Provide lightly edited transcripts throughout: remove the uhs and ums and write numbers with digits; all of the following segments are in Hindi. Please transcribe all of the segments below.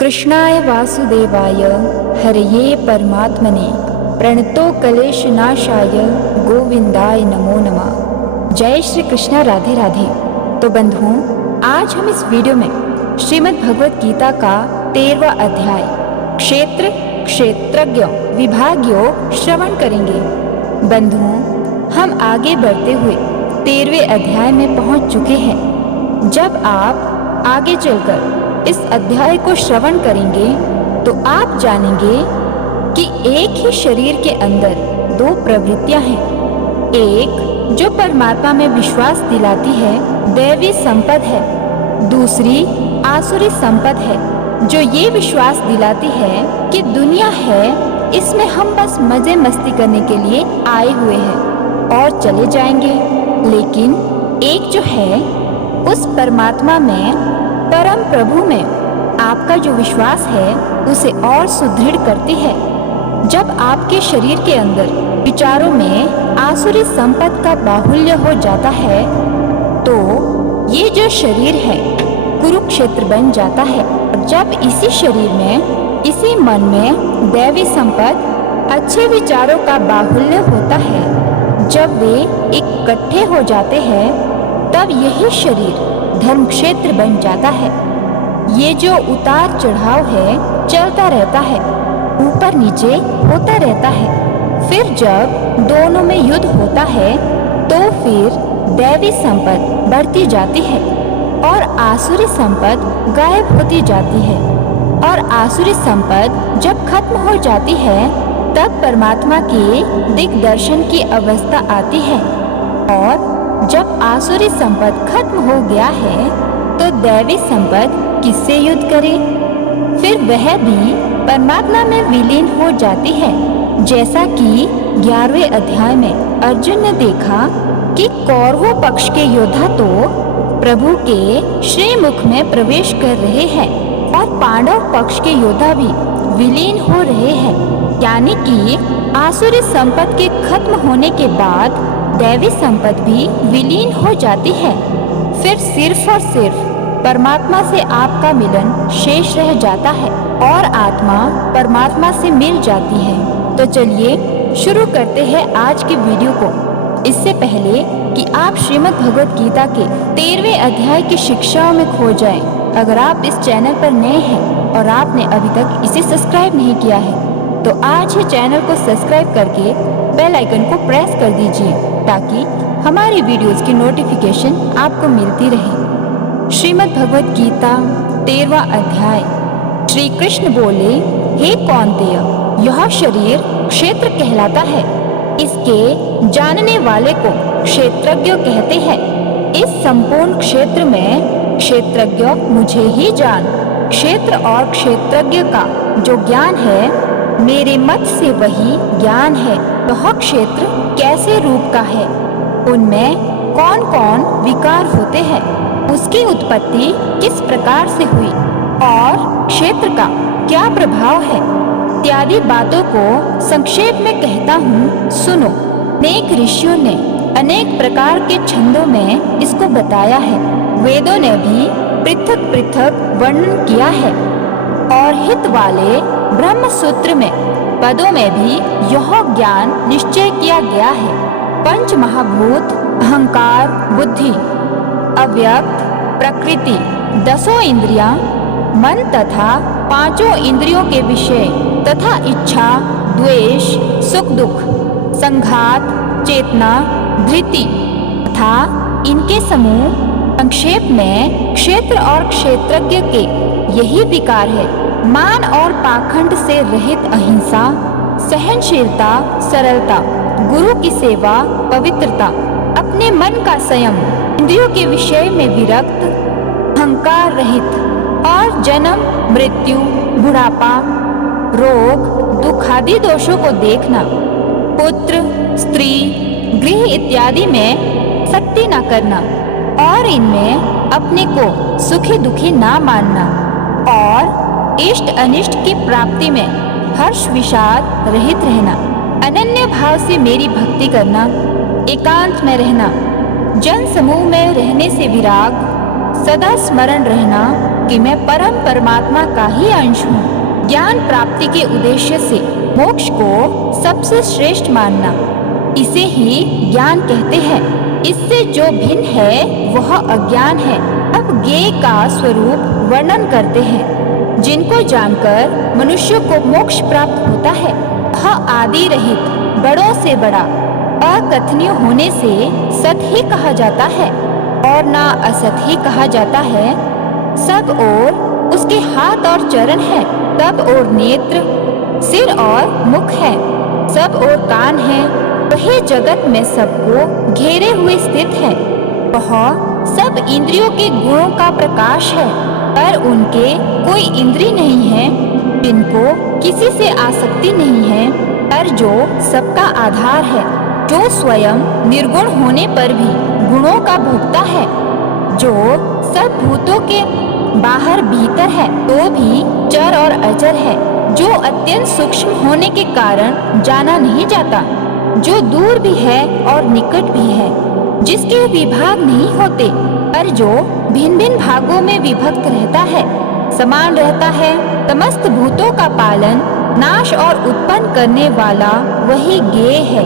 कृष्णाय वासुदेवाय हरये परमात्मने प्रणतो कलेशनाशाय गोविंदाय नमो नमः। जय श्री कृष्ण, राधे राधे। तो बंधुओं, आज हम इस वीडियो में श्रीमद् भगवत गीता का 13वां अध्याय क्षेत्र क्षेत्रज्ञ विभाग योग श्रवण करेंगे। बंधुओं, हम आगे बढ़ते हुए 13वें अध्याय में पहुंच चुके हैं। जब आप आगे चलकर इस अध्याय को श्रवण करेंगे तो आप जानेंगे कि एक ही शरीर के अंदर दो प्रवृत्तियां हैं। एक जो परमात्मा में विश्वास दिलाती है, दैवी संपद है। दूसरी आसुरी संपद है, जो ये विश्वास दिलाती है कि दुनिया है, इसमें हम बस मजे मस्ती करने के लिए आए हुए हैं और चले जाएंगे। लेकिन एक जो है, उस परमात्मा में, परम प्रभु में आपका जो विश्वास है उसे और सुदृढ़ करती है। जब आपके शरीर के अंदर विचारों में आसुरी संपद का बाहुल्य हो जाता है तो ये जो शरीर है कुरुक्षेत्र बन जाता है। जब इसी शरीर में, इसी मन में दैवी संपद, अच्छे विचारों का बाहुल्य होता है, जब वे इकट्ठे हो जाते हैं तब यही शरीर धर्म क्षेत्र बन जाता है। ये जो उतार चढ़ाव है चलता रहता है, ऊपर नीचे होता रहता है। फिर जब दोनों में युद्ध होता है तो फिर दैवी संपद बढ़ती जाती है और आसुरी संपद गायब होती जाती है। और आसुरी संपद जब खत्म हो जाती है तब परमात्मा के दिग्दर्शन की अवस्था आती है। और जब आसुरी संपद खत्म हो गया है तो दैवी संपद किससे युद्ध करे? फिर वह भी परमात्मा में विलीन हो जाती है। जैसा कि 11वें अध्याय में अर्जुन ने देखा कि कौरवों पक्ष के योद्धा तो प्रभु के श्रीमुख में प्रवेश कर रहे हैं और पांडव पक्ष के योद्धा भी विलीन हो रहे हैं। यानी कि आसुरी संपद के खत्म होने के बाद दैवी संपद भी विलीन हो जाती है। फिर सिर्फ और सिर्फ परमात्मा से आपका मिलन शेष रह जाता है और आत्मा परमात्मा से मिल जाती है। तो चलिए शुरू करते हैं आज की वीडियो को। इससे पहले कि आप श्रीमद् भगवत गीता के 13वें अध्याय की शिक्षाओं में खो जाएं, अगर आप इस चैनल पर नए हैं और आपने अभी तक इसे सब्सक्राइब नहीं किया है तो आज ही चैनल को सब्सक्राइब करके बेल आइकन को प्रेस कर दीजिए ताकि हमारी वीडियोस की नोटिफिकेशन आपको मिलती रहे। श्रीमद् भगवत गीता 13वां अध्याय। श्री कृष्ण बोले, हे कौन्तेय, यह शरीर क्षेत्र कहलाता है। इसके जानने वाले को क्षेत्रज्ञ कहते हैं। इस संपूर्ण क्षेत्र में क्षेत्रज्ञ मुझे ही जान। क्षेत्र और क्षेत्रज्ञ का जो ज्ञान है मेरे मत से वही ज्ञान है। वह क्षेत्र कैसे रूप का है, उनमें कौन कौन विकार होते हैं, उसकी उत्पत्ति किस प्रकार से हुई और क्षेत्र का क्या प्रभाव है, इत्यादि बातों को संक्षेप में कहता हूँ, सुनो। अनेक ऋषियों ने अनेक प्रकार के छंदों में इसको बताया है। वेदों ने भी पृथक पृथक वर्णन किया है और हित वाले ब्रह्म सूत्र में पदों में भी यह ज्ञान निश्चय किया गया है। पंच महाभूत, अहंकार, बुद्धि, अव्यक्त, प्रकृति, 10 इंद्रियां, मन तथा 5 इंद्रियों के विषय तथा इच्छा, द्वेष, सुख दुख, संघात, चेतना, धृति तथा इनके समूह, संक्षेप में क्षेत्र और क्षेत्रज्ञ के यही विकार है। मान और पाखंड से रहित अहिंसा, सहनशीलता, सरलता, गुरु की सेवा, पवित्रता, अपने मन का संयम, इंद्रियों के विषय में विरक्त, अहंकार रहित और जन्म, मृत्यु, बुढ़ापा, रोग, दुख आदि दोषों को देखना, पुत्र, स्त्री, गृह इत्यादि में सख्ती न करना और इनमें अपने को सुखी दुखी ना मानना और इष्ट अनिष्ट की प्राप्ति में हर्ष विषाद रहित रहना, अनन्य भाव से मेरी भक्ति करना, एकांत में रहना, जन समूह में रहने से विराग, सदा स्मरण रहना, कि मैं परम परमात्मा का ही अंश हूँ। ज्ञान प्राप्ति के उद्देश्य से मोक्ष को सबसे श्रेष्ठ मानना, इसे ही ज्ञान कहते हैं। इससे जो भिन्न है वह अज्ञान है। अब ज्ञेय का स्वरूप वर्णन करते हैं। जिनको जानकर मनुष्य को मोक्ष प्राप्त होता है, वह आदि रहित, बड़ों से बड़ा, अकथनीय होने से सत ही कहा जाता है और ना असत ही कहा जाता है। सब ओर उसके हाथ और चरण है, सब ओर नेत्र, सिर और मुख है, सब ओर कान है। वही जगत में सबको घेरे हुए स्थित है। वह सब इंद्रियों के गुणों का प्रकाश है, पर उनके कोई इंद्रिय नहीं है। जिनको किसी से आसक्ति नहीं है, पर जो सबका आधार है, जो स्वयं निर्गुण होने पर भी गुणों का भोक्ता है, जो सब भूतों के बाहर भीतर है तो भी चर और अचर है, जो अत्यंत सूक्ष्म होने के कारण जाना नहीं जाता, जो दूर भी है और निकट भी है, जिसके विभाग नहीं होते, पर जो भिन्न भिन्न भागों में विभक्त रहता है, समान रहता है। समस्त भूतों का पालन, नाश और उत्पन्न करने वाला वही ज्ञेय है।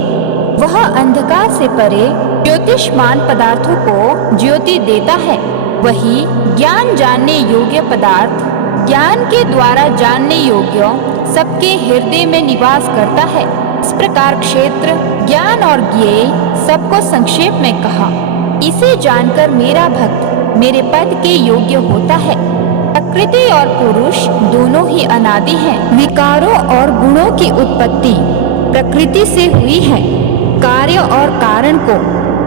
वह अंधकार से परे ज्योतिषमान पदार्थों को ज्योति देता है। वही ज्ञान जानने योग्य पदार्थ, ज्ञान के द्वारा जानने योग्य सबके हृदय में निवास करता है। इस प्रकार क्षेत्र, ज्ञान और ज्ञेय सबको संक्षेप में कहा। इसे जानकर मेरा भक्त मेरे पद के योग्य होता है। प्रकृति और पुरुष दोनों ही अनादि हैं। विकारों और गुणों की उत्पत्ति प्रकृति से हुई है। कार्य और कारण को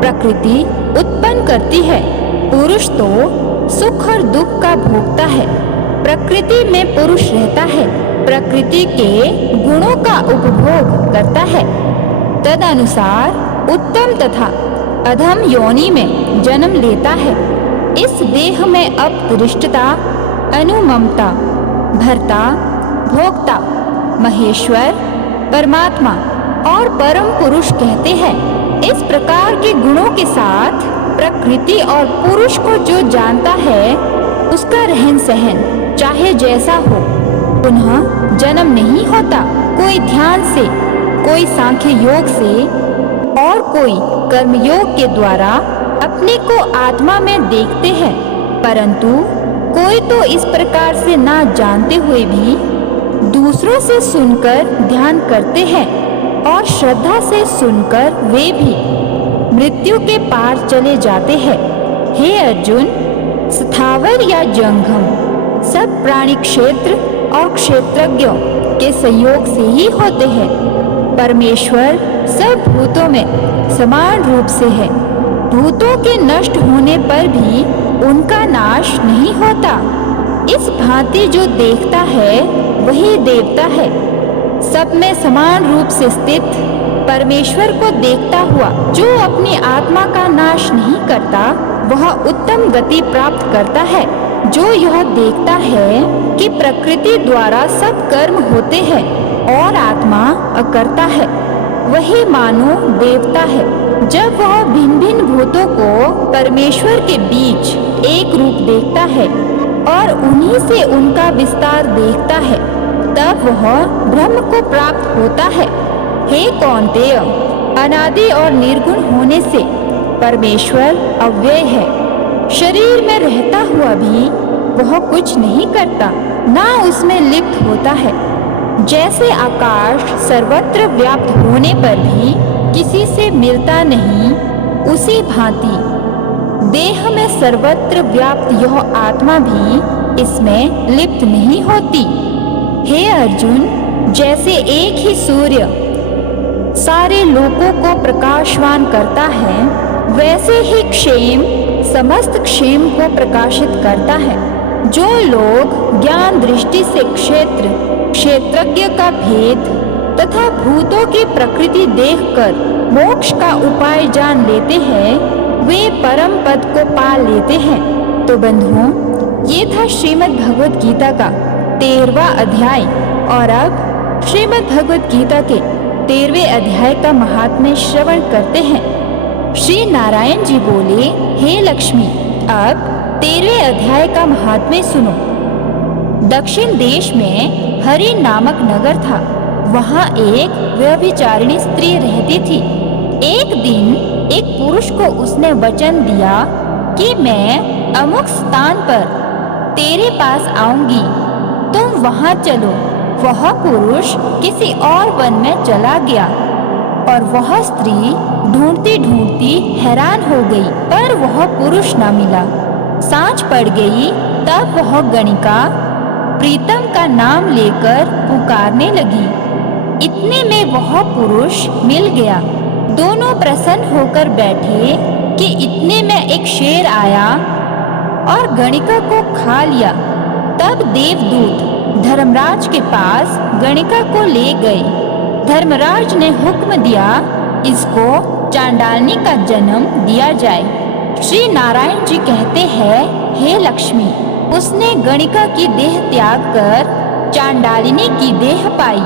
प्रकृति उत्पन्न करती है। पुरुष तो सुख और दुख का भोगता है। प्रकृति में पुरुष रहता है, प्रकृति के गुणों का उपभोग करता है। तदनुसार उत्तम तथा अधम योनि में जन्म लेता है। इस देह में अपदृष्टता, अनुममता, भर्ता, भोक्ता, महेश्वर, परमात्मा और परम पुरुष कहते हैं। इस प्रकार के गुणों के साथ प्रकृति और पुरुष को जो जानता है, उसका रहन सहन चाहे जैसा हो, पुनः जन्म नहीं होता। कोई ध्यान से, कोई सांख्य योग से और कोई कर्मयोग के द्वारा अपने को आत्मा में देखते हैं, परंतु कोई तो इस प्रकार से ना जानते हुए भी दूसरों से सुनकर ध्यान करते हैं और श्रद्धा से सुनकर वे भी मृत्यु के पार चले जाते हैं। हे अर्जुन, स्थावर या जंगम सब प्राणी क्षेत्र और क्षेत्रज्ञों के संयोग से ही होते हैं। परमेश्वर सब भूतों में समान रूप से है। भूतों के नष्ट होने पर भी उनका नाश नहीं होता। इस भांति जो देखता है वही देवता है। सब में समान रूप से स्थित परमेश्वर को देखता हुआ जो अपनी आत्मा का नाश नहीं करता, वह उत्तम गति प्राप्त करता है। जो यह देखता है कि प्रकृति द्वारा सब कर्म होते हैं और आत्मा अकर्ता है, वही मानो देवता है। जब वह भिन्न भिन्न भूतों को परमेश्वर के बीच एक रूप देखता है और उन्हीं से उनका विस्तार देखता है, तब वह ब्रह्म को प्राप्त होता है। हे कौन्तेय, अनादि और निर्गुण होने से परमेश्वर अव्यय है। शरीर में रहता हुआ भी वह कुछ नहीं करता, ना उसमें लिप्त होता है। जैसे आकाश सर्वत्र व्याप्त होने पर भी किसी से मिलता नहीं, उसी भांति देह में सर्वत्र व्याप्त यह आत्मा भी इसमें लिप्त नहीं होती। हे अर्जुन, जैसे एक ही सूर्य सारे लोकों को प्रकाशवान करता है, वैसे ही क्षेम समस्त क्षेम को प्रकाशित करता है। जो लोग ज्ञान दृष्टि से क्षेत्र, क्षेत्रज्ञ का भेद तथा भूतों की प्रकृति देखकर मोक्ष का उपाय जान लेते हैं, वे परम पद को पा लेते हैं। तो बंधुओं, ये था श्रीमद् भगवद गीता का 13वां अध्याय। और अब श्रीमद् भगवद गीता के 13वें अध्याय का महात्म्य श्रवण करते हैं। श्री नारायण जी बोले, हे लक्ष्मी, अब 13वें अध्याय का महात्म्य सुनो। दक्षिण देश में हरि नामक नगर था। वहाँ एक व्यभिचारिणी स्त्री रहती थी। एक दिन एक पुरुष को उसने वचन दिया कि मैं अमुक स्थान पर तेरे पास आऊंगी, तुम वहाँ चलो। वह पुरुष किसी और वन में चला गया और वह स्त्री ढूंढती ढूंढती हैरान हो गई, पर वह पुरुष न मिला। सांझ पड़ गई, तब वह गणिका प्रीतम का नाम लेकर पुकारने लगी। इतने में वह पुरुष मिल गया। दोनों प्रसन्न होकर बैठे कि इतने में एक शेर आया और गणिका को खा लिया। तब देवदूत धर्मराज के पास गणिका को ले गए। धर्मराज ने हुक्म दिया, इसको चांडालनी का जन्म दिया जाए। श्री नारायण जी कहते हैं, हे लक्ष्मी, उसने गणिका की देह त्याग कर चांडालिनी की देह पाई।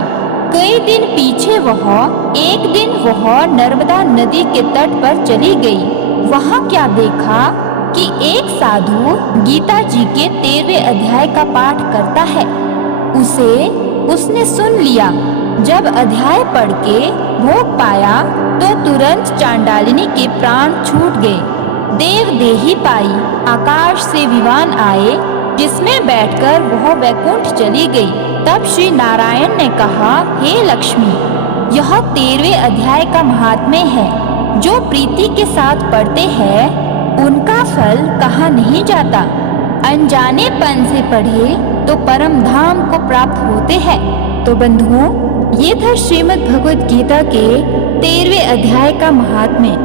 कई दिन पीछे एक दिन वह नर्मदा नदी के तट पर चली गई। वहाँ क्या देखा कि एक साधु गीता जी के 13वें अध्याय का पाठ करता है। उसने सुन लिया। जब अध्याय पढ़ के भोग पाया तो तुरंत चांडालिनी के प्राण छूट गए। देव देही पाई। आकाश से विमान आए, जिसमें बैठकर वह वैकुंठ चली गई। तब श्री नारायण ने कहा, हे लक्ष्मी, यह 13वें अध्याय का महात्म्य है। जो प्रीति के साथ पढ़ते हैं उनका फल कहाँ नहीं जाता। अनजानेपन से पढ़े तो परम धाम को प्राप्त होते हैं। तो बंधुओं, ये था श्रीमद् भगवद गीता के 13वें अध्याय का महात्म्य।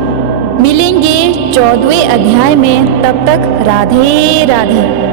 मिलेंगे 14वें अध्याय में। तब तक राधे राधे।